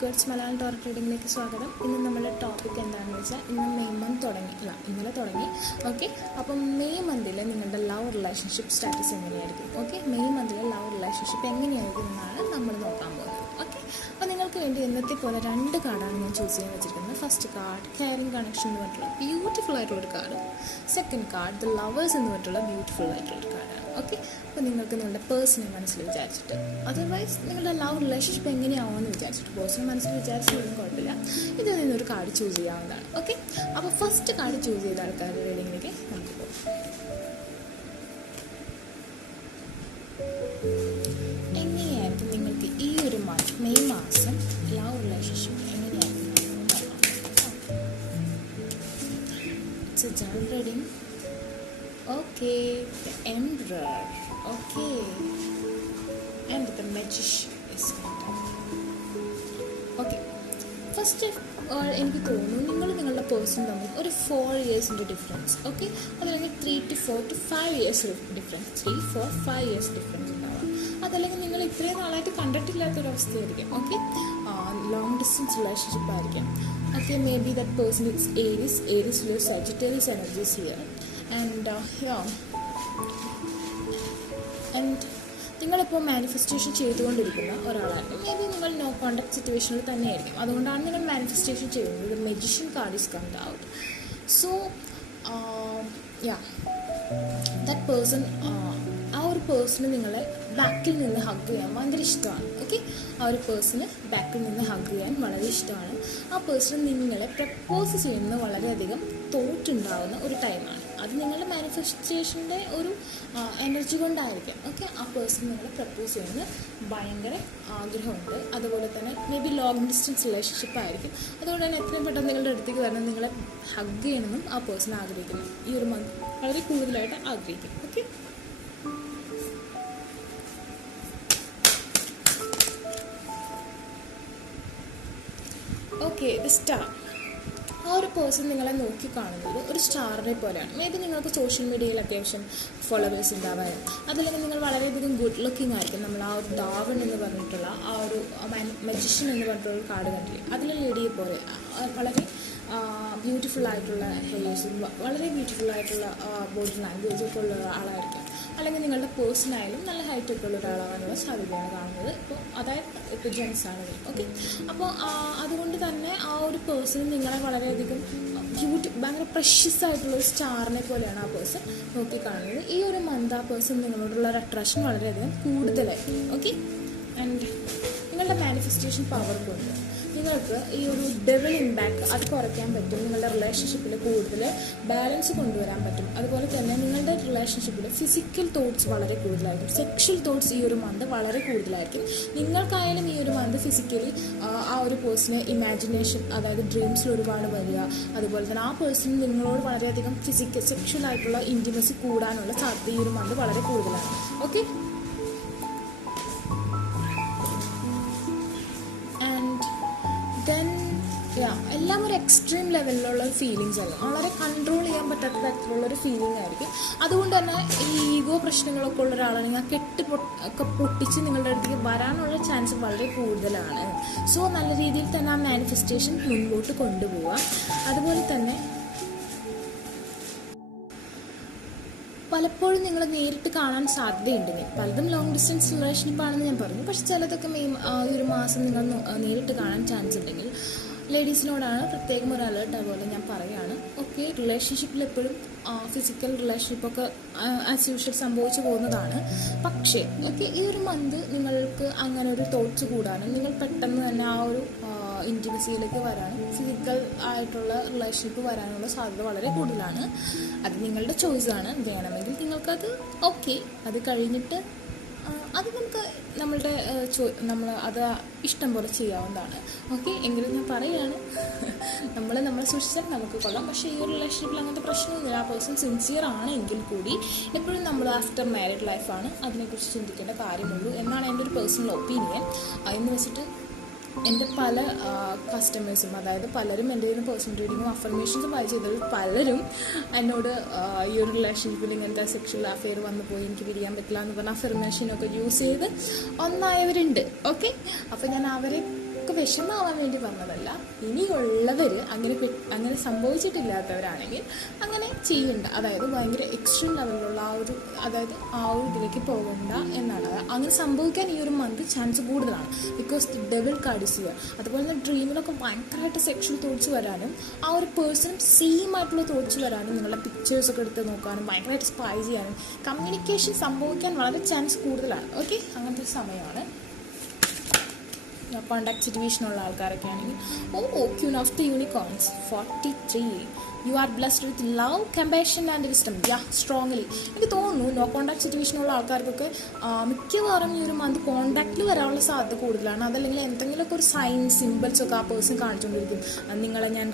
ഗേഡ്സ് Malayalam Torah ട്രേഡിങ്ങിലേക്ക് സ്വാഗതം. ഇന്ന് നമ്മുടെ ടോപ്പിക് എന്താണെന്ന് വെച്ചാൽ മെയ് മന്ത് ഇന്നലെ തുടങ്ങി. ഓക്കെ, അപ്പം മെയ് മന്തിൽ നിങ്ങളുടെ ലവ് റിലേഷൻഷിപ്പ് സ്റ്റാറ്റസ് എങ്ങനെയായിരിക്കും? ഓക്കെ, മെയ് മന്തിലെ ലവ് റിലേഷൻഷിപ്പ് എങ്ങനെയായിരിക്കും എന്നാണ് നമ്മൾ നോക്കാൻ പോകുന്നത്. ഓക്കെ, അപ്പോൾ നിങ്ങൾക്ക് വേണ്ടി എന്നത്തെ പോലെ 2 കാർഡാണ് ഞാൻ ചൂസ് ചെയ്യാൻ വെച്ചിരിക്കുന്നത്. ഫസ്റ്റ് കാർഡ് കെയറിംഗ് കണക്ഷൻ എന്ന് പറഞ്ഞിട്ടുള്ള ബ്യൂട്ടിഫുൾ ആയിട്ടുള്ളൊരു card. Second card the lovers എന്ന് പറഞ്ഞിട്ടുള്ള ബ്യൂട്ടിഫുൾ ആയിട്ടുള്ളൊരു കാർഡാണ്. ഓക്കെ, അപ്പോൾ നിങ്ങൾക്ക് നിങ്ങളുടെ പേഴ്സണൽ മനസ്സിൽ വിചാരിച്ചിട്ട്, അതർവൈസ് നിങ്ങളുടെ ലവ് റിലേഷൻഷിപ്പ് എങ്ങനെയാവുമെന്ന് വിചാരിച്ചിട്ട്, പേഴ്സണൽ മനസ്സിൽ വിചാരിച്ചിട്ടൊന്നും കുഴപ്പമില്ല, ഇതിൽ നിന്നൊരു കാർഡ് ചൂസ് ചെയ്യാവുന്നതാണ്. ഓക്കെ, അപ്പോൾ ഫസ്റ്റ് കാർഡ് ചൂസ് ചെയ്ത ആൾക്കാരുടെ റീഡിങ്ങിലേക്ക് നമുക്ക് പോകും. എങ്ങനെയായിരിക്കും നിങ്ങൾക്ക് ഈ ഒരു മെയ് മാസം ലവ് റിലേഷൻഷിപ്പ് എങ്ങനെയായിരിക്കും? It's A general reading. Okay, the Emperor. Okay, and the Magician is coming. Okay, first of all, എനിക്ക് തോന്നുന്നു നിങ്ങളുടെ പേഴ്സൺ തമ്മിൽ ഒരു 4 ഇയേഴ്സിൻ്റെ ഡിഫറൻസ്. ഓക്കെ, അതല്ലെങ്കിൽ 3 to 4 to 5 years difference, 3, 4, 5 years difference ഉണ്ടാവാം. അതല്ലെങ്കിൽ നിങ്ങൾ ഇത്രയും നാളായിട്ട് കണ്ടിട്ടില്ലാത്തൊരവസ്ഥയായിരിക്കും. ഓക്കെ, ലോങ് ഡിസ്റ്റൻസ് റിലേഷൻഷിപ്പ് ആയിരിക്കാം. Okay, may be that person it's Aries Sagittarius energies here. And നിങ്ങളിപ്പോൾ മാനിഫെസ്റ്റേഷൻ ചെയ്തുകൊണ്ടിരിക്കുന്ന ഒരാളായിരിക്കും. മേ ബി നിങ്ങൾ നോ കോണ്ടാക്ട് സിറ്റുവേഷനിൽ തന്നെയായിരിക്കും. അതുകൊണ്ടാണ് നിങ്ങൾ മാനിഫെസ്റ്റേഷൻ ചെയ്യുന്നത്. The magician card is കംഡ് out. So that person, ആ ഒരു പേഴ്സണ് നിങ്ങളെ ബാക്കിൽ നിന്ന് ഹഗ് ചെയ്യാൻ ഭയങ്കര ഇഷ്ടമാണ്. ഓക്കെ, ആ ഒരു പേഴ്സണ് ബാക്കിൽ നിന്ന് ഹഗ് ചെയ്യാൻ വളരെ ഇഷ്ടമാണ്. ആ പേഴ്സൺ നിങ്ങളെ പ്രപ്പോസ് ചെയ്യുന്ന വളരെയധികം തോട്ട് ഉണ്ടാകുന്ന ഒരു ടൈമാണ്. അത് നിങ്ങളുടെ മാനിഫെസ്റ്റേഷൻ്റെ ഒരു എനർജി കൊണ്ടായിരിക്കും. ഓക്കെ, ആ പേഴ്സൺ നിങ്ങളെ പ്രപ്പോസ് ചെയ്യുന്നത് ഭയങ്കര ആഗ്രഹമുണ്ട്. അതുപോലെ തന്നെ may be long distance relationship ആയിരിക്കും. അതുകൊണ്ട് തന്നെ എത്രയും പെട്ടെന്ന് നിങ്ങളുടെ അടുത്തേക്ക് വരണം, നിങ്ങളെ ഹഗ് ചെയ്യണമെന്നും ആ പേഴ്സൺ ആഗ്രഹിക്കുന്നു. ഈ ഒരു മന്ത് വളരെ കൂടുതലായിട്ട് ആഗ്രഹിക്കും. Okay, okay, the star. ആ ഒരു പേഴ്സൺ നിങ്ങളെ നോക്കിക്കാണുന്നത് ഒരു സ്റ്റാറിനെ പോലെയാണ്. മേ ബി നിങ്ങൾക്ക് സോഷ്യൽ മീഡിയയിൽ അത്യാവശ്യം ഫോളോവേഴ്സ് ഉണ്ടാവാനും, അതല്ലെങ്കിൽ നിങ്ങൾ വളരെയധികം ഗുഡ് ലുക്കിംഗ് ആയിരിക്കും. നമ്മൾ ആ ഒരു ഡാവൺ എന്ന് പറഞ്ഞിട്ടുള്ള ആ ഒരു മജിഷ്യൻ എന്ന് പറഞ്ഞിട്ടുള്ള ഒരു കാർഡ് കണ്ടില്ലേ, അതിലെ ലേഡിയെ പോലെ വളരെ ബ്യൂട്ടിഫുൾ ആയിട്ടുള്ള ഹെയർസും വളരെ ബ്യൂട്ടിഫുൾ ആയിട്ടുള്ള ബോഡി ലാംഗ്വേജൊക്കെ ഉള്ള ആളായിരിക്കും. അല്ലെങ്കിൽ നിങ്ങളുടെ പേഴ്സണായാലും നല്ല ഹൈറ്റൊക്കെ ഉള്ള ഒരാളാകാനുള്ള സാധ്യതയാണ് കാണുന്നത്. ഇപ്പോൾ ജെൻസാണ്. ഓക്കെ, അപ്പോൾ അതുകൊണ്ട് തന്നെ ആ ഒരു പേഴ്സൺ നിങ്ങളെ വളരെയധികം ഭയങ്കര പ്രഷ്യസ് ആയിട്ടുള്ള ഒരു സ്റ്റാറിനെ പോലെയാണ് ആ പേഴ്സൺ നോക്കിക്കാണുന്നത്. ഈ ഒരു മന്ത് ആ പേഴ്സൺ നിങ്ങളോടുള്ള ഒരു അട്രാക്ഷൻ വളരെയധികം കൂടുതലായിരിക്കും. ഓക്കെ, ആൻഡ് നിങ്ങളുടെ മാനിഫെസ്റ്റേഷൻ പവർ കൊണ്ട് നിങ്ങൾക്ക് ഈ ഒരു ഡെവിൾ ഇമ്പാക്ട് അത് കുറയ്ക്കാൻ പറ്റും. നിങ്ങളുടെ റിലേഷൻഷിപ്പിൽ കൂടുതൽ ബാലൻസ് കൊണ്ടുവരാൻ പറ്റും. അതുപോലെ തന്നെ നിങ്ങളുടെ റിലേഷൻഷിപ്പിൽ ഫിസിക്കൽ തോട്ട്സ് വളരെ കൂടുതലായിരിക്കും. സെക്ഷൽ തോട്ട്സ് ഈ ഒരു മന്ത് വളരെ കൂടുതലായിരിക്കും. നിങ്ങൾക്കായാലും ഈ ഒരു മന്ത് ഫിസിക്കലി ആ ഒരു പേഴ്സണെ ഇമാജിനേഷൻ, അതായത് ഡ്രീംസിൽ ഒരുപാട് വരിക. അതുപോലെ തന്നെ ആ പേഴ്സൺ നിങ്ങളോട് വളരെയധികം സെക്ഷൽ ആയിട്ടുള്ള ഇൻറ്റിമസി കൂടാനുള്ള സാധ്യത ഈ ഒരു മന്ത് വളരെ കൂടുതലാണ്. ഓക്കെ, എല്ലാം ഒരു എക്സ്ട്രീം ലെവലിലുള്ള ഫീലിങ്സ് അല്ല, വളരെ കൺട്രോൾ ചെയ്യാൻ പറ്റാത്ത തരത്തിലുള്ളൊരു ഫീലിംഗ് ആയിരിക്കും. അതുകൊണ്ട് തന്നെ ഈ ഈഗോ പ്രശ്നങ്ങളൊക്കെ ഉള്ള ഒരാളാണെങ്കിൽ ആ ഒക്കെ പൊട്ടിച്ച് നിങ്ങളുടെ അടുത്തേക്ക് വരാനുള്ള ചാൻസ് വളരെ കൂടുതലാണ്. സോ നല്ല രീതിയിൽ തന്നെ ആ മാനിഫെസ്റ്റേഷൻ മുൻപോട്ട് കൊണ്ടുപോകാം. അതുപോലെ തന്നെ പലപ്പോഴും നിങ്ങൾ നേരിട്ട് കാണാൻ സാധ്യതയുണ്ട്. പലതും ലോങ് ഡിസ്റ്റൻസ് റിലേഷൻഷിപ്പ് ആണെന്ന് ഞാൻ പറഞ്ഞു. പക്ഷെ ചിലതൊക്കെ ഈ ഒരു മാസം നിങ്ങൾ നേരിട്ട് കാണാൻ ചാൻസ് ഉണ്ടെങ്കിൽ ലേഡീസിനോടാണ് പ്രത്യേകം ഒരു അലേർട്ട്. അതുപോലെ ഞാൻ പറയുകയാണ്. ഓക്കെ, റിലേഷൻഷിപ്പിൽ എപ്പോഴും ഫിസിക്കൽ റിലേഷൻഷിപ്പൊക്കെ ആസ് യൂഷ്വൽ സംഭവിച്ചു പോകുന്നതാണ്. പക്ഷേ ഓക്കെ, ഈ ഒരു മന്ത് നിങ്ങൾക്ക് അങ്ങനെ ഒരു തോട്ട്സ് കൂടാനും നിങ്ങൾ പെട്ടെന്ന് തന്നെ ആ ഒരു ഇൻറ്റിമസിയിലേക്ക് വരാനും ഫിസിക്കൽ ആയിട്ടുള്ള റിലേഷൻഷിപ്പ് വരാനുള്ള സാധ്യത വളരെ കൂടുതലാണ്. അത് നിങ്ങളുടെ ചോയ്സാണ്. വേണമെങ്കിൽ നിങ്ങൾക്കത് ഓക്കെ, അത് കഴിഞ്ഞിട്ട് അത് നമുക്ക് നമ്മൾ അത് ഇഷ്ടം പോലെ ചെയ്യാവുന്നതാണ്. ഓക്കെ, എങ്കിലും ഞാൻ പറയുകയാണ്, നമ്മൾ സൂക്ഷിച്ചാൽ നമുക്ക് കൊള്ളാം. പക്ഷേ ഈ ഒരു റിലേഷൻഷിപ്പിൽ അങ്ങനത്തെ പ്രശ്നമൊന്നുമില്ല. ആ പേഴ്സൺ സിൻസിയർ ആണെങ്കിൽ കൂടി എപ്പോഴും നമ്മൾ ആഫ്റ്റർ മാരീഡ് ലൈഫാണ് അതിനെക്കുറിച്ച് ചിന്തിക്കേണ്ട കാര്യമുള്ളൂ എന്നാണ് എൻ്റെ ഒരു പേഴ്സണൽ ഒപ്പീനിയൻ. എന്ന് വെച്ചിട്ട് എൻ്റെ പല കസ്റ്റമേഴ്സും, അതായത് പലരും എൻ്റെ കയ്യിൽ നിന്ന് പേഴ്സണൽ റീഡിങ്ങും അഫർമേഷൻസും ബൈ ചെയ്തവർ പലരും എന്നോട് ഈ ഒരു റിലേഷൻഷിപ്പിൽ ഇങ്ങനത്തെ സെക്ഷൽ അഫെയർ വന്നു പോയി, എനിക്ക് പിരിയാൻ പറ്റില്ല എന്ന് പറഞ്ഞ അഫർമേഷനൊക്കെ യൂസ് ചെയ്ത് ഒന്നായവരുണ്ട്. ഓക്കെ, അപ്പോൾ ഞാൻ അവരെ നിങ്ങൾക്ക് വിഷമാവാൻ വേണ്ടി പറഞ്ഞതല്ല. ഇനിയുള്ളവർ അങ്ങനെ സംഭവിച്ചിട്ടില്ലാത്തവരാണെങ്കിൽ അങ്ങനെ ചെയ്യണ്ട. അതായത് ഭയങ്കര എക്സ്ട്രീം ലെവലിലുള്ള അതായത് ആ ഒരു ഇതിലേക്ക് പോകണ്ട എന്നാണ്. അങ്ങനെ സംഭവിക്കാൻ ഈ ഒരു മന്ത് ചാൻസ് കൂടുതലാണ്. Because the devil card is here. അതുപോലെ തന്നെ ഡ്രീമിലൊക്കെ ഭയങ്കരമായിട്ട് സെക്ഷൽ തോട്ട്സ് വരാനും ആ ഒരു പേഴ്സണും സെയിം ആയിട്ടുള്ള തോട്ട്സ് വരാനും നിങ്ങളുടെ പിക്ചേഴ്സൊക്കെ എടുത്ത് നോക്കാനും ഭയങ്കരമായിട്ട് സ്പൈ ചെയ്യാനും കമ്മ്യൂണിക്കേഷൻ സംഭവിക്കാൻ വളരെ ചാൻസ് കൂടുതലാണ്. ഓക്കെ, അങ്ങനത്തെ ഒരു സമയമാണ്. കോണ്ടാക്ട് സിറ്റുവേഷനുള്ള ആൾക്കാരൊക്കെ ആണെങ്കിൽ queen of the unicorns 43. You are blessed with love, compassion and wisdom. Strongly എനിക്ക് തോന്നുന്നു നോ കോണ്ടാക്ട് സിറ്റുവേഷനുള്ള ആൾക്കാർക്കൊക്കെ മിക്കവാറും ഈ ഒരു മന്ത് കോണ്ടാക്റ്റിൽ വരാനുള്ള സാധ്യത കൂടുതലാണ്. അതല്ലെങ്കിൽ എന്തെങ്കിലുമൊക്കെ ഒരു സൈൻ സിമ്പിൾസൊക്കെ ആ പേഴ്സൺ കാണിച്ചുകൊണ്ടിരിക്കും. നിങ്ങളെ ഞാൻ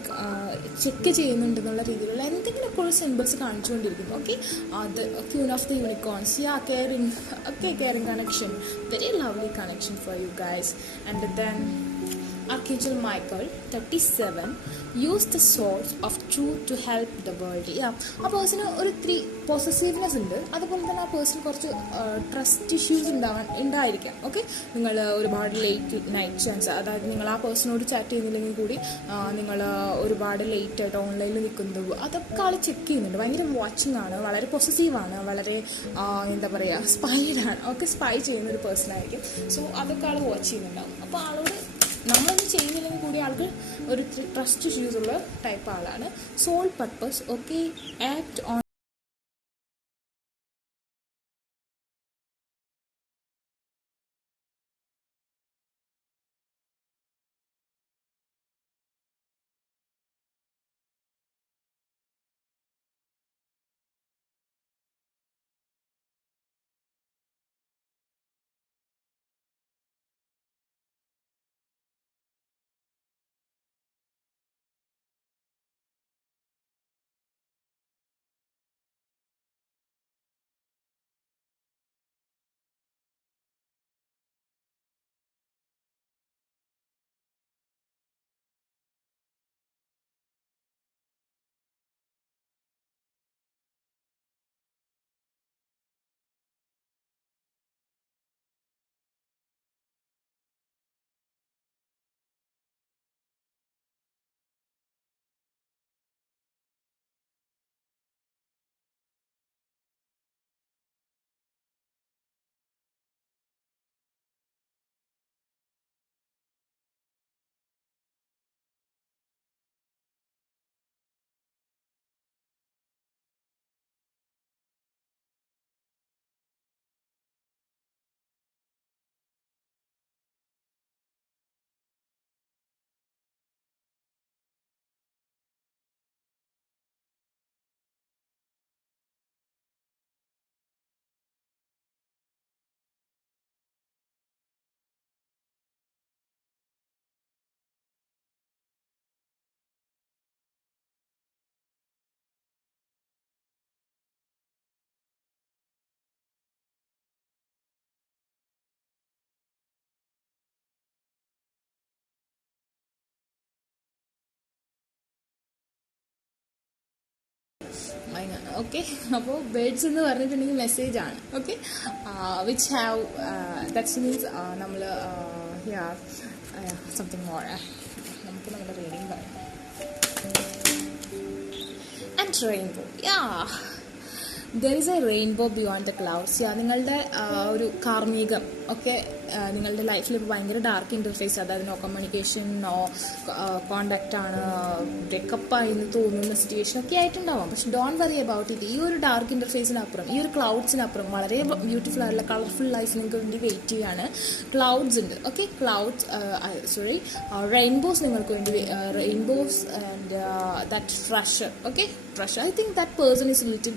ചെക്ക് ചെയ്യുന്നുണ്ടെന്നുള്ള രീതിയിലുള്ള എന്തെങ്കിലുമൊക്കെ ഒരു സിമ്പിൾസ് കാണിച്ചുകൊണ്ടിരിക്കും. ഓക്കെ, അത് queen of the unicorns. Caring connection, very lovely connection for you guys. And then Archangel Michael 37. Use the source of truth to help the world. ആ പേഴ്സണ് ഒരു possessiveness ഉണ്ട്. അതുപോലെ തന്നെ ആ പേഴ്സൺ കുറച്ച് ട്രസ്റ്റ് ഇഷ്യൂസ് ഉണ്ടായിരിക്കാം. Okay, നിങ്ങൾ ഒരുപാട് ലേറ്റ് നൈറ്റ് ചാൻസ്, അതായത് നിങ്ങൾ ആ പേഴ്സണോട് ചാറ്റ് ചെയ്യുന്നില്ലെങ്കിൽ കൂടി നിങ്ങൾ ഒരുപാട് ലേറ്റായിട്ട് ഓൺലൈനിൽ നിൽക്കുന്നത് അതൊക്കെ ആൾ ചെക്ക് ചെയ്യുന്നുണ്ട്. ഭയങ്കര വാച്ചിങ് ആണ്, വളരെ പൊസസീവാണ്, വളരെ എന്താ പറയുക സ്പൈഡാണ്. ഓക്കെ, സ്പൈ ചെയ്യുന്ന ഒരു പേഴ്സൺ ആയിരിക്കും. സോ അതൊക്കെ ആൾ വാച്ച് ചെയ്യുന്നുണ്ടാവും. അപ്പോൾ ആളോട് നമ്മളൊന്നും ചെയ്യുന്നില്ലെങ്കിൽ കൂടി ആൾക്ക് ഒരു ട്രസ്റ്റ് ഇഷ്യൂസ് ഉള്ള ടൈപ്പ് ആളാണ്. Soul purpose. Okay, act on okay. അപ്പോൾ ബേഡ്സ് എന്ന് പറഞ്ഞിട്ടുണ്ടെങ്കിൽ മെസ്സേജാണ്. Okay, which have that's means നമ്മൾ സംതിങ് മോർ. നമുക്ക് നമ്മുടെ റീഡിങ് പറയാം. And rainbow. There is a rainbow beyond the clouds. നിങ്ങളുടെ ഒരു കാർമികം ഒക്കെ നിങ്ങളുടെ ലൈഫിൽ ഇപ്പോൾ ഭയങ്കര ഡാർക്ക് ഇൻ്റർഫേസ്, അതായത് നോ കമ്മ്യൂണിക്കേഷൻ, നോ കോണ്ടാക്റ്റ് ആണ്, ബ്രേക്കപ്പായി എന്ന് തോന്നുന്ന സിറ്റുവേഷൻ ഒക്കെ ആയിട്ടുണ്ടാവാം. പക്ഷെ ഡോണ്ട് വറി അബൌട്ട് ഇറ്റ്. ഈ ഒരു ഡാർക്ക് ഇൻ്റർഫേസിനപ്പുറം, ഈ ഒരു ക്ലൗഡ്സിനപ്പുറം വളരെ ബ്യൂട്ടിഫുൾ ആയിട്ടുള്ള കളർഫുൾ ലൈഫ് നിങ്ങൾക്ക് വേണ്ടി വെയിറ്റ് ചെയ്യാണ്. ക്ലൗഡ്സ് ഉണ്ട്. ഓക്കെ, റെയിൻബോസ് നിങ്ങൾക്ക് വേണ്ടി, rainbows and that treasure. Okay, treasure. I think that person is little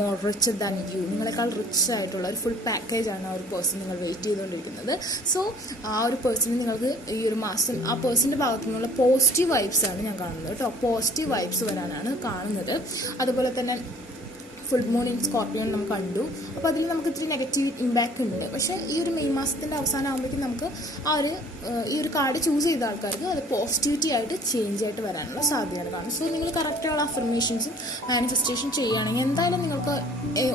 more richer than you. നിങ്ങളെക്കാൾ റിച്ച് ആയിട്ടുള്ള ഒരു ഫുൾ പാക്കേജാണ് ആ ഒരു പേഴ്സൺ നിങ്ങൾ വെയിറ്റ് ചെയ്തുകൊണ്ടിരിക്കുന്നത്. സോ ആ ഒരു പേഴ്സണ് നിങ്ങൾക്ക് ഈ ഒരു മാസം ആ പേഴ്സൻ്റെ ഭാഗത്തു നിന്നുള്ള പോസിറ്റീവ് വൈബ്സാണ് ഞാൻ കാണുന്നത് കേട്ടോ. പോസിറ്റീവ് വൈബ്സ് വരാനാണ് കാണുന്നത്. അതുപോലെ തന്നെ ഫുൾ മൂൺ ഇൻ സ്കോർപ്പിയോൺ നമുക്ക് കണ്ടു. അപ്പോൾ അതിൽ നമുക്ക് ഇത്തിരി നെഗറ്റീവ് ഇമ്പാക്റ്റ് ഉണ്ട്. പക്ഷേ ഈ ഒരു മെയ് മാസത്തിൻ്റെ അവസാനം ആകുമ്പോഴേക്കും നമുക്ക് ഈ ഒരു കാർഡ് ചൂസ് ചെയ്ത ആൾക്കാർക്ക് അത് പോസിറ്റിവിറ്റി ആയിട്ട് ചേഞ്ച് ആയിട്ട് വരാനുള്ള സാധ്യതയാണ് കാണും. സോ നിങ്ങൾ കറക്റ്റുള്ള അഫർമേഷൻസും മാനിഫെസ്റ്റേഷൻ ചെയ്യുകയാണെങ്കിൽ എന്തായാലും നിങ്ങൾക്ക്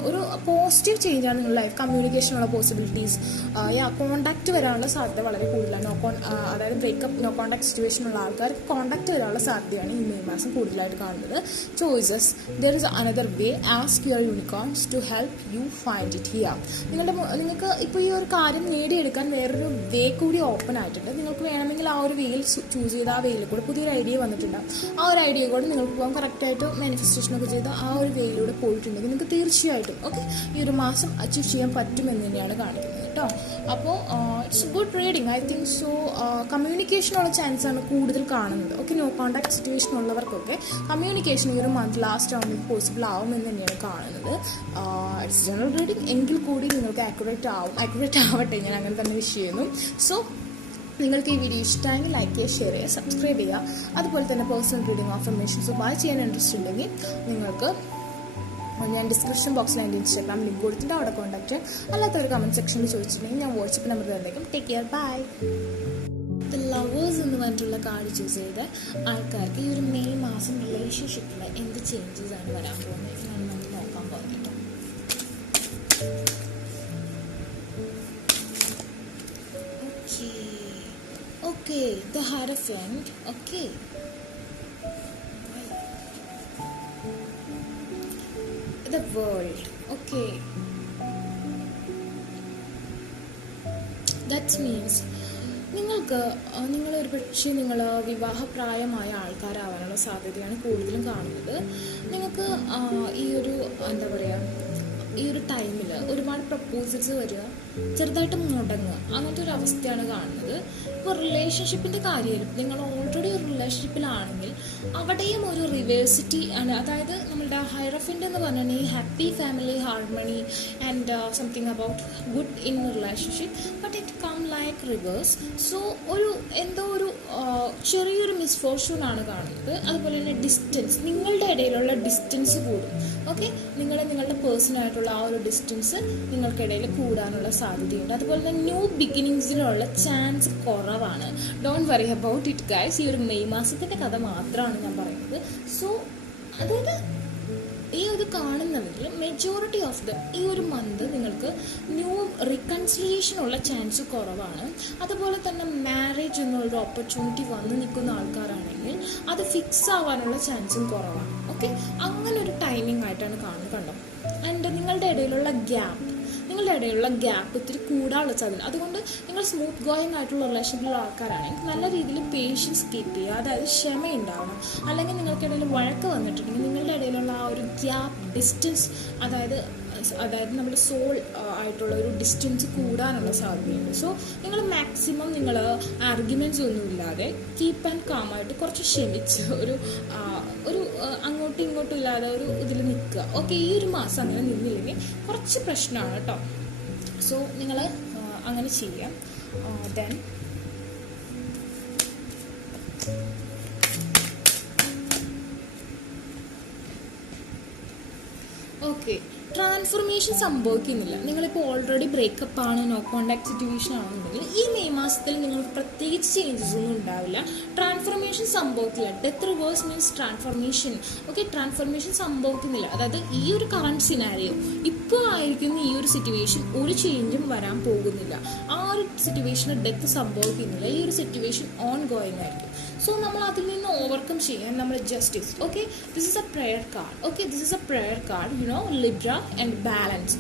ഒരു പോസിറ്റീവ് ചേഞ്ചാണ് നിങ്ങളുടെ ലൈഫ്. കമ്മ്യൂണിക്കേഷനുള്ള പോസിബിലിറ്റീസ്, കോണ്ടാക്ട് വരാനുള്ള സാധ്യത വളരെ കൂടുതലാണ്. അതായത് ബ്രേക്കപ്പ്, നോ കോണ്ടാക്ട് സിറ്റുവേഷൻ ഉള്ള ആൾക്കാർക്ക് കോണ്ടാക്ട് വരാനുള്ള സാധ്യതയാണ് ഈ മെയ് മാസം കൂടുതലായിട്ട് കാണുന്നത്. Choices, there is another way, ask your unicorns to help you find it here. നിങ്ങൾക്ക് ഇപ്പോൾ ഈ ഒരു കാര്യം നേടിയെടുക്കാൻ വേറൊരു വേ കൂടി ഓപ്പൺ ആയിട്ടുണ്ട്. നിങ്ങൾക്ക് വേണമെങ്കിൽ ആ ഒരു വേയിൽ ചൂസ് ചെയ്ത് ആ വേയിൽ കൂടെ പുതിയൊരു ഐഡിയ വന്നിട്ടുണ്ട്. ആ ഒരു ഐഡിയ കൂടെ നിങ്ങൾക്ക് പോകാൻ കറക്റ്റായിട്ട് മാനിഫെസ്റ്റേഷനൊക്കെ ചെയ്ത് ആ ഒരു വേയിലൂടെ പോയിട്ടുണ്ടെങ്കിൽ നിങ്ങൾക്ക് തീർച്ചയായിട്ടും ഈ ഒരു മാസം അച്ചീവ് ചെയ്യാൻ പറ്റുമെന്ന് തന്നെയാണ് കാണിക്കുന്നത് കേട്ടോ. അപ്പോൾ it's good reading, I think so. കമ്മ്യൂണിക്കേഷനുള്ള ചാൻസാണ് കൂടുതൽ കാണുന്നത്. നോ കോണ്ടാക്ട് സിറ്റുവേഷൻ ഉള്ളവർക്കൊക്കെ കമ്മ്യൂണിക്കേഷൻ ഈ ഒരു മന്ത് ലാസ്റ്റ് ആവുമ്പോൾ പോസിബിൾ ആവുമെന്ന് തന്നെയാണ് കാണുന്നത്. ഇറ്റ്സ് ജനറൽ റീഡിങ് എങ്കിൽ കൂടി നിങ്ങൾക്ക് ആക്യുറേറ്റ് ആവട്ടെ, ഞാൻ അങ്ങനെ തന്നെ വിഷ് ചെയ്യുന്നു. സോ നിങ്ങൾക്ക് ഈ വീഡിയോ ഇഷ്ടമായെങ്കിൽ ലൈക്ക് ചെയ്യുക, ഷെയർ ചെയ്യുക, സബ്സ്ക്രൈബ് ചെയ്യുക. അതുപോലെ തന്നെ പേഴ്സണൽ റീഡിങ് അഫർമേഷൻസ് ബൈ ചെയ്യാൻ ഇൻട്രസ്റ്റ് ഉണ്ടെങ്കിൽ നിങ്ങൾക്ക് ഞാൻ ഡിസ്ക്രിപ്ഷൻ ബോക്സിൽ എൻ്റെ ഇൻസ്റ്റാഗ്രാം ലിങ്ക് കൊടുത്തിട്ട് അവിടെ കോൺടാക്ട് ചെയ്യാം. അല്ലാത്തൊരു കമൻറ്റ് സെക്ഷനിൽ ചോദിച്ചിട്ടുണ്ടെങ്കിൽ ഞാൻ വാട്സപ്പ് നമ്പർ തന്നേക്കും. Take care, bye. ലവേഴ്സ് എന്ന് പറഞ്ഞിട്ടുള്ള കാർഡ് ചൂസ് ചെയ്ത ആൾക്കാർക്ക് ഈ ഒരു മെയ് മാസം റിലേഷൻഷിപ്പിൽ എന്ത് ചേഞ്ചസ് ആണ് വരാൻ പോകുന്നത് എന്നാണ് നമുക്ക് നോക്കാൻ പോകുന്നത്. Okay, the Hierophant. Okay. The World. Okay. That means നിങ്ങളൊരു പക്ഷേ വിവാഹപ്രായമായ ആൾക്കാരാവാനുള്ള സാധ്യതയാണ് കൂടുതലും കാണുന്നത്. നിങ്ങൾക്ക് ഈ ഒരു ഈ ഒരു ടൈമിൽ ഒരുപാട് പ്രപ്പോസൽസ് വരിക, ചെറുതായിട്ട് മുടങ്ങുക, അങ്ങനത്തെ ഒരു അവസ്ഥയാണ് കാണുന്നത്. ഇപ്പോൾ റിലേഷൻഷിപ്പിൻ്റെ കാര്യത്തിൽ നിങ്ങൾ ഓൾറെഡി ഒരു റിലേഷൻഷിപ്പിലാണെങ്കിൽ അവിടെയും ഒരു റിവേഴ്സിറ്റി ആണ്. അതായത് നമ്മളുടെ ഹൈറഫിൻ്റെ എന്ന് പറഞ്ഞാൽ ഈ happy family harmony and something about good in relationship, but it come like reverse. So എന്തോ ഒരു ചെറിയൊരു മിസ്ഫോർച്യൂണാണ് കാണുന്നത്. അതുപോലെ തന്നെ ഡിസ്റ്റൻസ്, നിങ്ങളുടെ ഇടയിലുള്ള ഡിസ്റ്റൻസ് കൂടും. നിങ്ങളുടെ പേഴ്സണായിട്ടുള്ള ആ ഒരു ഡിസ്റ്റൻസ് നിങ്ങൾക്കിടയിൽ കൂടാനുള്ള സാധ്യതയുണ്ട്. അതുപോലെ തന്നെ ന്യൂ ബിഗിനിങ്സിനുള്ള ചാൻസ് കുറവാണ്. Don't worry about it guys. ഈ ഒരു മെയ് മാസത്തിൻ്റെ കഥ മാത്രമാണ് ഞാൻ പറയുന്നത്. സോ അതായത് ഈ ഒരു കാണുന്നവരിൽ മെജോറിറ്റി ഓഫ് ദം ഈ ഒരു മന്ത് നിങ്ങൾക്ക് ന്യൂ റീകൺസിലിയേഷനുള്ള ചാൻസ് കുറവാണ്. അതുപോലെ തന്നെ മാരേജ് എന്നുള്ളൊരു ഓപ്പർച്യൂണിറ്റി വന്ന് നിൽക്കുന്ന ആൾക്കാരാണെങ്കിൽ അത് ഫിക്സ് ആവാനുള്ള ചാൻസും കുറവാണ്. അങ്ങനെ ഒരു ടൈമിംഗ് ആയിട്ടാണ് കാണുന്നത്, കണ്ടോ. ആൻഡ് നിങ്ങളുടെ ഇടയിലുള്ള ഗ്യാപ്പ് ഇത്തിരി കൂടാനുള്ള സാധ്യത. അതുകൊണ്ട് നിങ്ങൾ സ്മൂത്ത് ഗോയിങ് ആയിട്ടുള്ള റിലേഷൻഷിപ്പിലുള്ള ആൾക്കാരാണെങ്കിൽ നല്ല രീതിയിൽ പേഷ്യൻസ് കീപ്പ് ചെയ്യുക, അതായത് ക്ഷമയുണ്ടാവണം. അല്ലെങ്കിൽ നിങ്ങൾക്കിടയിൽ വഴക്ക് വന്നിട്ടുണ്ടെങ്കിൽ നിങ്ങളുടെ ഇടയിലുള്ള ആ ഒരു ഗ്യാപ്പ്, ഡിസ്റ്റൻസ്, അതായത് നമ്മുടെ സോൾ ആയിട്ടുള്ള ഒരു ഡിസ്റ്റൻസ് കൂടാനുള്ള സാധ്യതയുണ്ട്. സോ നിങ്ങൾ മാക്സിമം ആർഗ്യുമെൻറ്റ്സ് ഒന്നുമില്ലാതെ കീപ്പ് ആൻഡ് കാമായിട്ട് കുറച്ച് ക്ഷമിച്ച് ഒരു അങ്ങോട്ടും ഇങ്ങോട്ടും ഇല്ലാതെ ഒരു ഇതിൽ നിൽക്കുക. ഈ ഒരു മാസം അങ്ങനെ നിന്നില്ലെങ്കിൽ കുറച്ച് പ്രശ്നമാണ് കേട്ടോ. സോ നിങ്ങൾ അങ്ങനെ ചെയ്യാം. ദെൻ ട്രാൻസ്ഫോർമേഷൻ സംഭവിക്കുന്നില്ല. നിങ്ങളിപ്പോൾ ഓൾറെഡി ബ്രേക്കപ്പ് ആണ്, നോ കോണ്ടാക്ട് സിറ്റുവേഷൻ ആണെന്നുണ്ടെങ്കിൽ ഈ മെയ് മാസത്തിൽ നിങ്ങൾക്ക് പ്രത്യേകിച്ച് ചേഞ്ചസ് ഒന്നും ഉണ്ടാവില്ല. ട്രാൻസ്ഫോർമേഷൻ സംഭവിക്കില്ല. Death reverse means transformation. Transformation സംഭവിക്കുന്നില്ല. അതായത് ഈ ഒരു കറണ്ട് സിനാരിയോ ഇപ്പോൾ ആയിരിക്കുന്ന ഈ ഒരു സിറ്റുവേഷൻ ഒരു ചേഞ്ചും വരാൻ പോകുന്നില്ല. ആ ഒരു സിറ്റുവേഷന് ഡെത്ത് സംഭവിക്കുന്നില്ല. ഈ ഒരു സിറ്റുവേഷൻ ഓൺ ഗോയിങ് ആയിരിക്കും. സോ നമ്മൾ അതിൽ നിന്ന് ഓവർകം ചെയ്യാൻ നമ്മൾ justice. This is A prayer card. This is A prayer card, Libra and balance.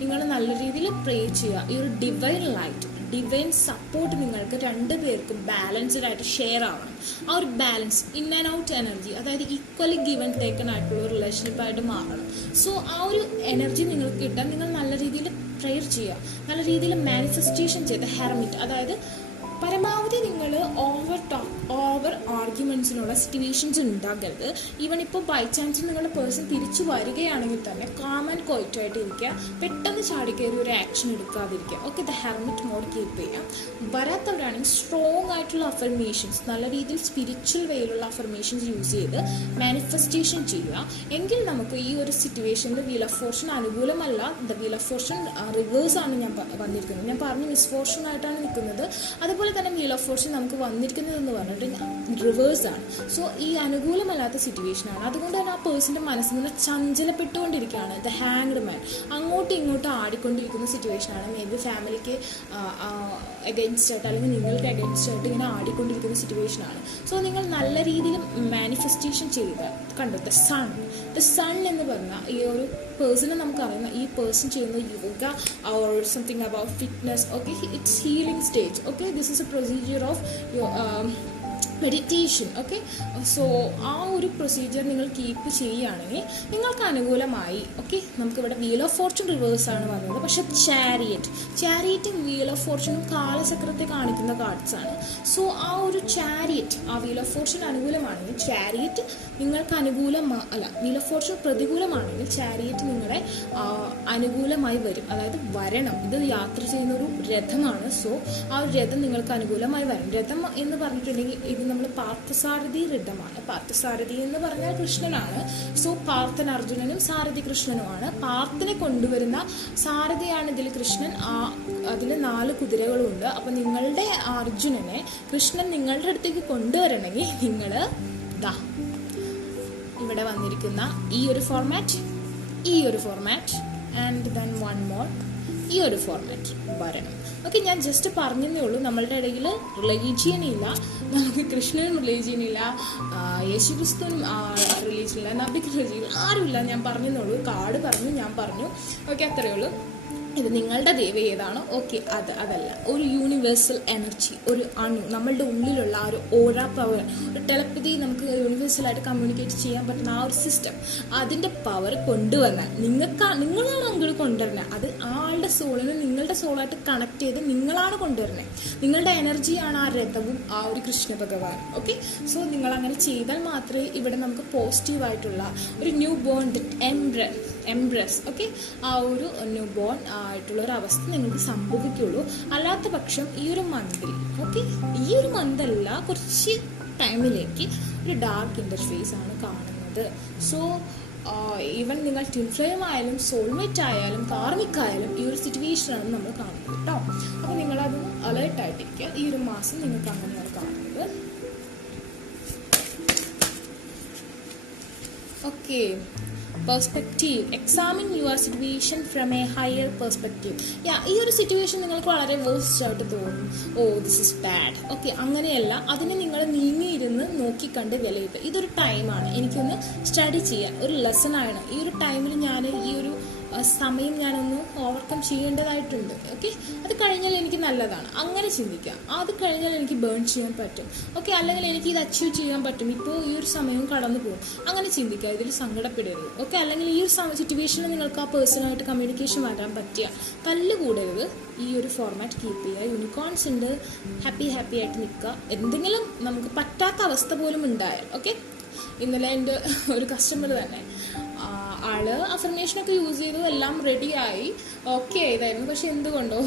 നിങ്ങൾ നല്ല രീതിയിൽ പ്രേ ചെയ്യുക. ഈ ഒരു ഡിവൈൻ ലൈറ്റ്, ഡിവൈൻ സപ്പോർട്ട് നിങ്ങൾക്ക് രണ്ടുപേർക്കും ബാലൻസ്ഡ് ആയിട്ട് ഷെയർ ആവണം. ആ ഒരു balance, in and out energy, അതായത് ഈക്വലി ഗിവ് ആൻഡ് ടേക്കൺ ആയിട്ടുള്ള ഒരു റിലേഷൻഷിപ്പായിട്ട് മാറണം. സോ ആ ഒരു എനർജി നിങ്ങൾക്ക് കിട്ടാൻ നിങ്ങൾ നല്ല രീതിയിൽ പ്രെയർ ചെയ്യുക, നല്ല രീതിയിൽ മാനിഫെസ്റ്റേഷൻ ചെയ്ത് ഹെർമിറ്റ്, അതായത് പരമാവധി നിങ്ങൾ ഓവർ ആർഗ്യുമെൻറ്റ്സിനുള്ള സിറ്റുവേഷൻസ് ഉണ്ടാകരുത്. ഈവൻ ഇപ്പോൾ ബൈ ചാൻസ് നിങ്ങളുടെ പേഴ്സൺ തിരിച്ചു വരികയാണെങ്കിൽ തന്നെ കാം ആൻഡ് ക്വയറ്റ് ആയിട്ട് ഇരിക്കുക, പെട്ടെന്ന് ചാടിക്കയറി ഒരു ആക്ഷൻ എടുക്കാതിരിക്കുക. Okay, the hermit mode keep ചെയ്യാം. വരാത്തവരാണെങ്കിൽ സ്ട്രോങ് ആയിട്ടുള്ള അഫർമേഷൻസ്, നല്ല രീതിയിൽ സ്പിരിച്വൽ വേയിലുള്ള അഫർമേഷൻസ് യൂസ് ചെയ്ത് മാനിഫെസ്റ്റേഷൻ ചെയ്യുക. എങ്കിൽ നമുക്ക് ഈ ഒരു സിറ്റുവേഷനിൽ വീൽ ഓഫ് ഫോർച്യൂൺ അനുകൂലമല്ല, the wheel of fortune reverse ആണ് ഞാൻ വന്നിരിക്കുന്നത്. ഞാൻ പറഞ്ഞു മിസ്ഫോർച്യൂൺ ആയിട്ടാണ് നിൽക്കുന്നത്, അതുപോലെ തന്നെ വീൽ ഓഫ് ഫോർച്യൂൺ നമുക്ക് വന്നിരിക്കുന്നത് എന്ന് പറഞ്ഞിട്ട് റിവേഴ്സ് ആണ്. സോ ഈ അനുകൂലമല്ലാത്ത സിറ്റുവേഷനാണ്. അതുകൊണ്ട് തന്നെ ആ പേഴ്സൻ്റെ മനസ്സിൽ നിന്ന് ചഞ്ചലപ്പെട്ടുകൊണ്ടിരിക്കുകയാണ്. ദ ഹാങ്ഡ് മാൻ അങ്ങോട്ടും ഇങ്ങോട്ടും ആടിക്കൊണ്ടിരിക്കുന്ന സിറ്റുവേഷനാണ്. മേ ബി ഫാമിലിക്ക് അഗെയിൻസ്റ്റ് ആയിട്ട് അല്ലെങ്കിൽ നിങ്ങൾക്ക് അഗെയിൻസ്റ്റ് ആയിട്ട് ഇങ്ങനെ ആടിക്കൊണ്ടിരിക്കുന്ന സിറ്റുവേഷനാണ്. സോ നിങ്ങൾ നല്ല രീതിയിൽ മാനിഫെസ്റ്റേഷൻ ചെയ്യുക. കണ്ടു, ദ സൺ എന്ന് പറഞ്ഞാൽ ഈ ഒരു പേഴ്സണെ നമുക്കറിയുന്ന ഈ പേഴ്സൺ ചെയ്യുന്ന yoga or something about fitness. Okay, it's healing stage. Okay, this is A procedure of meditation. Okay, so ആ ഒരു പ്രൊസീജിയർ നിങ്ങൾ കീപ്പ് ചെയ്യുകയാണെങ്കിൽ നിങ്ങൾക്ക് അനുകൂലമായി. ഓക്കെ, നമുക്കിവിടെ വീൽ ഓഫ് ഫോർച്യൂൺ റിവേഴ്സാണ് വന്നത്, പക്ഷെ ചാരിയറ്റും വീൽ ഓഫ് ഫോർച്യൂണും കാലചക്രത്തെ കാണിക്കുന്ന കാർഡ്സ് ആണ്. സോ ആ ഒരു ചാരിയറ്റ്, ആ വീൽ ഓഫ് ഫോർച്യൂൺ അനുകൂലമാണെങ്കിൽ ചാരിയറ്റ് നിങ്ങൾക്ക് വീൽ ഓഫ് ഫോർച്യൂൺ പ്രതികൂലമാണെങ്കിൽ ചാരിയറ്റ് നിങ്ങളെ അനുകൂലമായി വരും, അതായത് വരണം. ഇത് യാത്ര ചെയ്യുന്ന ഒരു രഥമാണ്. സോ ആ ഒരു രഥം നിങ്ങൾക്ക് അനുകൂലമായി വരും. രഥം എന്ന് പറഞ്ഞിട്ടുണ്ടെങ്കിൽ ഇത് നമ്മൾ പാർത്ഥസാരഥി രഥമാണ്. പാർത്ഥസാരഥി എന്ന് പറഞ്ഞാൽ കൃഷ്ണനാണ്. സോ പാർത്ഥൻ അർജുനനും സാരഥി കൃഷ്ണനുമാണ്. പാർത്ഥനെ കൊണ്ടുവരുന്ന സാരഥിയാണ് ഇതിൽ കൃഷ്ണൻ. അതിൽ 4 കുതിരകളുണ്ട്. അപ്പം നിങ്ങളുടെ അർജുനനെ കൃഷ്ണൻ നിങ്ങളുടെ അടുത്തേക്ക് കൊണ്ടുവരണമെങ്കിൽ നിങ്ങൾ ഇവിടെ വന്നിരിക്കുന്ന ഈ ഒരു format and then one more ഈ ഒരു ഫോർമാറ്റ് വരണം. ഓക്കെ, ഞാൻ ജസ്റ്റ് പറഞ്ഞതേ ഉള്ളൂ. നമ്മളുടെ ഇടയിൽ റിലീജിയൻ ഇല്ല, നമുക്ക് കൃഷ്ണനും റിലീജിയൻ ഇല്ല, യേശുക്രിസ്തുവിനും റിലീജിയൻ ഇല്ല, നബിക്ക് റിലീജിയൻ ആരുമില്ല. ഞാൻ പറഞ്ഞതേ ഉള്ളൂ, കാർഡ് പറഞ്ഞു, ഞാൻ പറഞ്ഞു. ഓക്കെ, അത്രയേ ഉള്ളൂ. ഇത് നിങ്ങളുടെ ദൈവം ഏതാണോ ഓക്കെ അതല്ല, ഒരു യൂണിവേഴ്സൽ എനർജി, ഒരു അണു, നമ്മളുടെ ഉള്ളിലുള്ള ആ ഒരു ഓരാ പവർ, ഒരു ടെലപ്പതി, നമുക്ക് യൂണിവേഴ്സലായിട്ട് കമ്മ്യൂണിക്കേറ്റ് ചെയ്യാൻ പറ്റുന്ന ആ ഒരു സിസ്റ്റം, അതിൻ്റെ പവർ കൊണ്ടുവന്നാൽ നിങ്ങളാണ് അങ്ങോട്ട് കൊണ്ടുവരുന്നത്. അത് ആളുടെ സോളിന് നിങ്ങളുടെ സോളായിട്ട് കണക്ട് ചെയ്ത് നിങ്ങളാണ് കൊണ്ടുവരുന്നത്. നിങ്ങളുടെ എനർജിയാണ് ആ രഥവും ആ ഒരു കൃഷ്ണ ഭഗവാൻ. ഓക്കെ, സോ നിങ്ങളങ്ങനെ ചെയ്താൽ മാത്രമേ ഇവിടെ നമുക്ക് പോസിറ്റീവായിട്ടുള്ള ഒരു ന്യൂ ബോൺ എംബ്രസ് ഓക്കെ, ആ ഒരു ന്യൂ ബോൺ ആയിട്ടുള്ള ഒരു അവസ്ഥ നിങ്ങൾക്ക് സംഭവിക്കുള്ളൂ. അല്ലാത്ത പക്ഷം ഈ ഒരു മന്തിൽ ഈ ഒരു മന്തല്ല, കുറച്ച് ടൈമിലേക്ക് ഒരു ഡാർക്ക് ഇൻ്റർഫേസ് ആണ് കാണുന്നത്. സോ ഈവൻ നിങ്ങൾ ട്വിൻ ഫ്ലെയിം ആയാലും സോൾമേറ്റ് ആയാലും കാർമിക് ആയാലും ഈ ഒരു സിറ്റുവേഷനാണ് നമ്മൾ കാണുന്നത് കേട്ടോ. അപ്പോൾ നിങ്ങളത് അലേർട്ടായിട്ടിരിക്കുക. ഈ ഒരു മാസം നിങ്ങൾക്ക് അങ്ങനെയാണ് കാണുന്നത്. Okay, perspective, examine your situation from A higher perspective. ഈ ഒരു സിറ്റുവേഷൻ നിങ്ങൾക്ക് വളരെ വേഴ്സ്റ്റ് ആയിട്ട് തോന്നും, ദിസ് ഇസ് ബാഡ്. ഓക്കെ, അങ്ങനെയല്ല, അതിനെ നിങ്ങൾ നീങ്ങിയിരുന്ന് നോക്കിക്കണ്ട് വിലയിരുത്തുക. ഇതൊരു ടൈമാണ് എനിക്കൊന്ന് സ്റ്റഡി ചെയ്യാൻ, ഒരു ലെസണാണ്. ഈ ഒരു ടൈമിൽ ഞാൻ ഈ ഒരു സമയം ഞാനൊന്ന് ഓവർകം ചെയ്യേണ്ടതായിട്ടുണ്ട്. ഓക്കെ, അത് കഴിഞ്ഞാൽ എനിക്ക് നല്ലതാണ്, അങ്ങനെ ചിന്തിക്കുക. അത് കഴിഞ്ഞാൽ എനിക്ക് ബേൺ ചെയ്യാൻ പറ്റും. ഓക്കെ, അല്ലെങ്കിൽ എനിക്ക് ഇത് അച്ചീവ് ചെയ്യാൻ പറ്റും, ഇപ്പോൾ ഈ ഒരു സമയം കടന്നു പോകും, അങ്ങനെ ചിന്തിക്കുക. ഇതിൽ സങ്കടപ്പെടരുത്. ഓക്കെ, അല്ലെങ്കിൽ ഈ ഒരു സിറ്റുവേഷനിൽ നിങ്ങൾക്ക് ആ പേഴ്സണായിട്ട് കമ്മ്യൂണിക്കേഷൻ വരാൻ പറ്റിയ തല്ലുകൂടരുത്. ഈ ഒരു ഫോർമാറ്റ് കീപ്പ് ചെയ്യുക. യൂണിക്കോൺസ് ഉണ്ട്, ഹാപ്പി ആയിട്ട് നിൽക്കുക. എന്തെങ്കിലും നമുക്ക് പറ്റാത്ത അവസ്ഥ പോലും ഉണ്ടായാൽ. ഓക്കെ, ഇന്നലെ എൻ്റെ ഒരു കസ്റ്റമർ തന്നെ ആള് അഫർമേഷനൊക്കെ യൂസ് ചെയ്തു, എല്ലാം റെഡിയായി, ഓക്കെ ആയതായിരുന്നു. പക്ഷെ എന്തുകൊണ്ടോ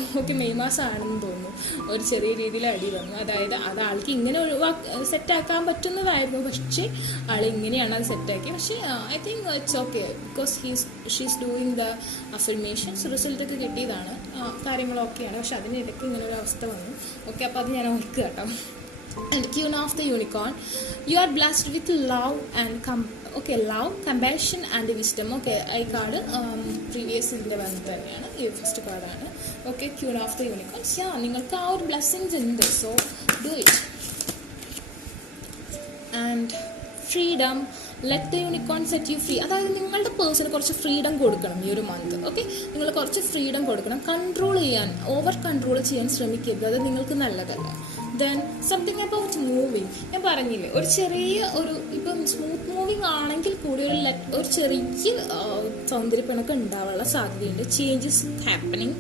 മെയ് മാസമാണെന്ന് തോന്നുന്നു ഒരു ചെറിയ രീതിയിൽ അടി വന്നു. അതായത് അത് ആൾക്ക് ഇങ്ങനെ സെറ്റാക്കാൻ പറ്റുന്നതായിരുന്നു, പക്ഷേ ആൾ ഇങ്ങനെയാണ് അത് സെറ്റാക്കിയത്. പക്ഷേ I think it's okay, because she's doing the affirmations. റിസൾട്ടൊക്കെ കിട്ടിയതാണ്, കാര്യങ്ങളൊക്കെയാണ്. പക്ഷെ അതിനിടയ്ക്ക് ഇങ്ങനെ ഒരു അവസ്ഥ വന്നു. ഓക്കെ, അപ്പോൾ അത് ഞാൻ ഓർക്കുക കേട്ടോ. And Queen of the Unicorn, you are blessed with love and love, compassion and wisdom. Okay, I card previous ഇതിൻ്റെ വന്നിട്ട് തന്നെയാണ്, ഈ ഫസ്റ്റ് കാർഡാണ്. Okay, Queen of the Unicorns. നിങ്ങൾക്ക് ആ ഒരു ബ്ലെസ്സിങ്സ് ഉണ്ട്, so do it. And freedom, let the unicorn set you free. അതായത് നിങ്ങളുടെ പേഴ്സണ് കുറച്ച് ഫ്രീഡം കൊടുക്കണം ഈ ഒരു മന്ത്. ഓക്കെ, നിങ്ങൾ കുറച്ച് ഫ്രീഡം കൊടുക്കണം. കൺട്രോൾ ചെയ്യാൻ, ഓവർ കൺട്രോൾ ചെയ്യാൻ ശ്രമിക്കരുത്, അത് നിങ്ങൾക്ക് നല്ലതല്ല. Then something about moving. ഞാൻ പറഞ്ഞില്ലേ, ഒരു ചെറിയ ഇപ്പം സ്മൂത്ത് മൂവിങ് ആണെങ്കിൽ കൂടി ഒരു ചെറിയ സൗന്ദര്യപ്പിണക്ക് ഉണ്ടാവാനുള്ള സാധ്യതയുണ്ട്. Changes happening.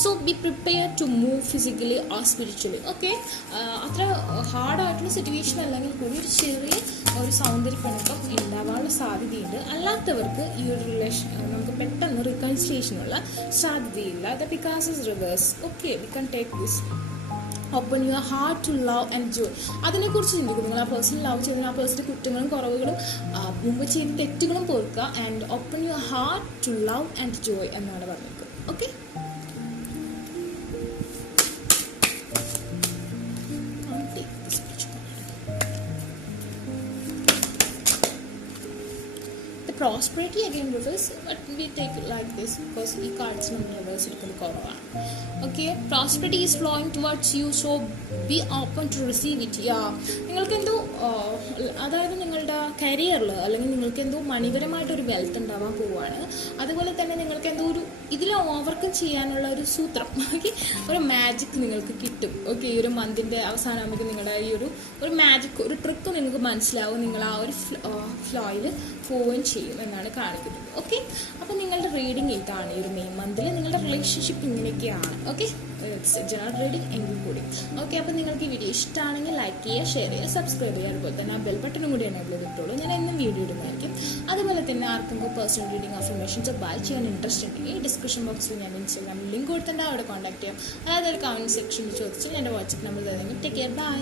So be prepare to move physically or spiritually. Okay, അത്ര ഹാർഡായിട്ടുള്ള സിറ്റുവേഷൻ അല്ലെങ്കിൽ കൂടി ഒരു ചെറിയ ഒരു സൗന്ദര്യപ്പിണക്കം ഉണ്ടാവാനുള്ള സാധ്യതയുണ്ട്. അല്ലാത്തവർക്ക് ഈ ഒരു റിലേഷൻ നമുക്ക് പെട്ടെന്ന് റീകൺസിലിയേഷനുള്ള സാധ്യതയില്ല. ദ പിക്കാസ് is reverse. Okay, we can take this. Open your heart to love and joy. അതിനെക്കുറിച്ച് ചിന്തിക്കും. നിങ്ങൾ ആ പേഴ്സൺ ലവ് ചെയ്തതിന് ആ പേഴ്സൻ്റെ കുറ്റങ്ങളും കുറവുകളും മുമ്പ് ചെയ്ത തെറ്റുകളും പോർക്കുക. And open your heart to love and joy എന്നാണ് പറഞ്ഞത്. Okay, prosperity again reverse, but we take it like this because ഈ cards നമ്മൾ reverse എടുക്കുന്നത് കുറവാണ്. Okay, prosperity is flowing towards you, so be open to receive it. നിങ്ങൾക്ക് എന്തോ അതായത് നിങ്ങളുടെ കരിയറിൽ അല്ലെങ്കിൽ നിങ്ങൾക്ക് എന്തോ മണിപരമായിട്ടൊരു വെൽത്ത് ഉണ്ടാവാൻ പോവുകയാണ്. അതുപോലെ തന്നെ നിങ്ങൾക്ക് എന്തോ ഒരു ഇതിൽ ഓവർകം ചെയ്യാനുള്ള ഒരു സൂത്രം, ഓക്കെ, ഒരു മാജിക് നിങ്ങൾക്ക് കിട്ടും. ഓക്കെ, ഈ ഒരു മന്തിൻ്റെ അവസാനമാകുമ്പോൾ നിങ്ങളുടെ ഈ ഒരു മാജിക്, ഒരു ട്രിക്ക് നിങ്ങൾക്ക് മനസ്സിലാവും. നിങ്ങൾ ആ ഒരു ഫ്ലോയിൽ പോവുകയും ചെയ്യും എന്നാണ് കാണിക്കുന്നത്. ഓക്കെ, അപ്പോൾ നിങ്ങളുടെ റീഡിങ് ഇതാണ്. ഈ ഒരു മെയ് മന്തിൽ നിങ്ങളുടെ റിലേഷൻഷിപ്പ് ഇങ്ങനെയൊക്കെയാണ്. ഓക്കെ, ഇറ്റ്സ് ജനറൽ റീഡിങ് എങ്കിൽ കൂടി. ഓക്കെ, അപ്പോൾ നിങ്ങൾക്ക് ഈ വീഡിയോ ഇഷ്ടമാണെങ്കിൽ ലൈക്ക് ചെയ്യുക, ഷെയർ ചെയ്യുക, സബ്സ്ക്രൈബ് ചെയ്യുക. അതുപോലെ തന്നെ ആ ബെൽ ബട്ടണും കൂടി എനേബിൾ ചെയ്തിട്ടുള്ളൂ. ഞാൻ എന്നും വീഡിയോ ഇടുന്നതായിരിക്കും. അതുപോലെ തന്നെ ആർക്കെങ്കിലും പേഴ്സണൽ റീഡിങ് അഫർമേഷൻസ് ബൈ ചെയ്യാൻ ഇൻട്രസ്റ്റ് ഉണ്ടെങ്കിൽ ഡിസ്ക്രിപ്ഷൻ ബോക്സിൽ ഞാൻ ഇൻസ്റ്റാഗ്രാമിൽ ലിങ്ക് കൊടുത്തിട്ടുണ്ട്, അവിടെ കോൺടാക്ട് ചെയ്യാം. അതായത് ഒരു കമൻറ്റ് സെക്ഷനിൽ ചോദിച്ചാൽ എൻ്റെ വാട്സപ്പ് നമ്പർ തരുന്നെങ്കിൽ. Take care, by.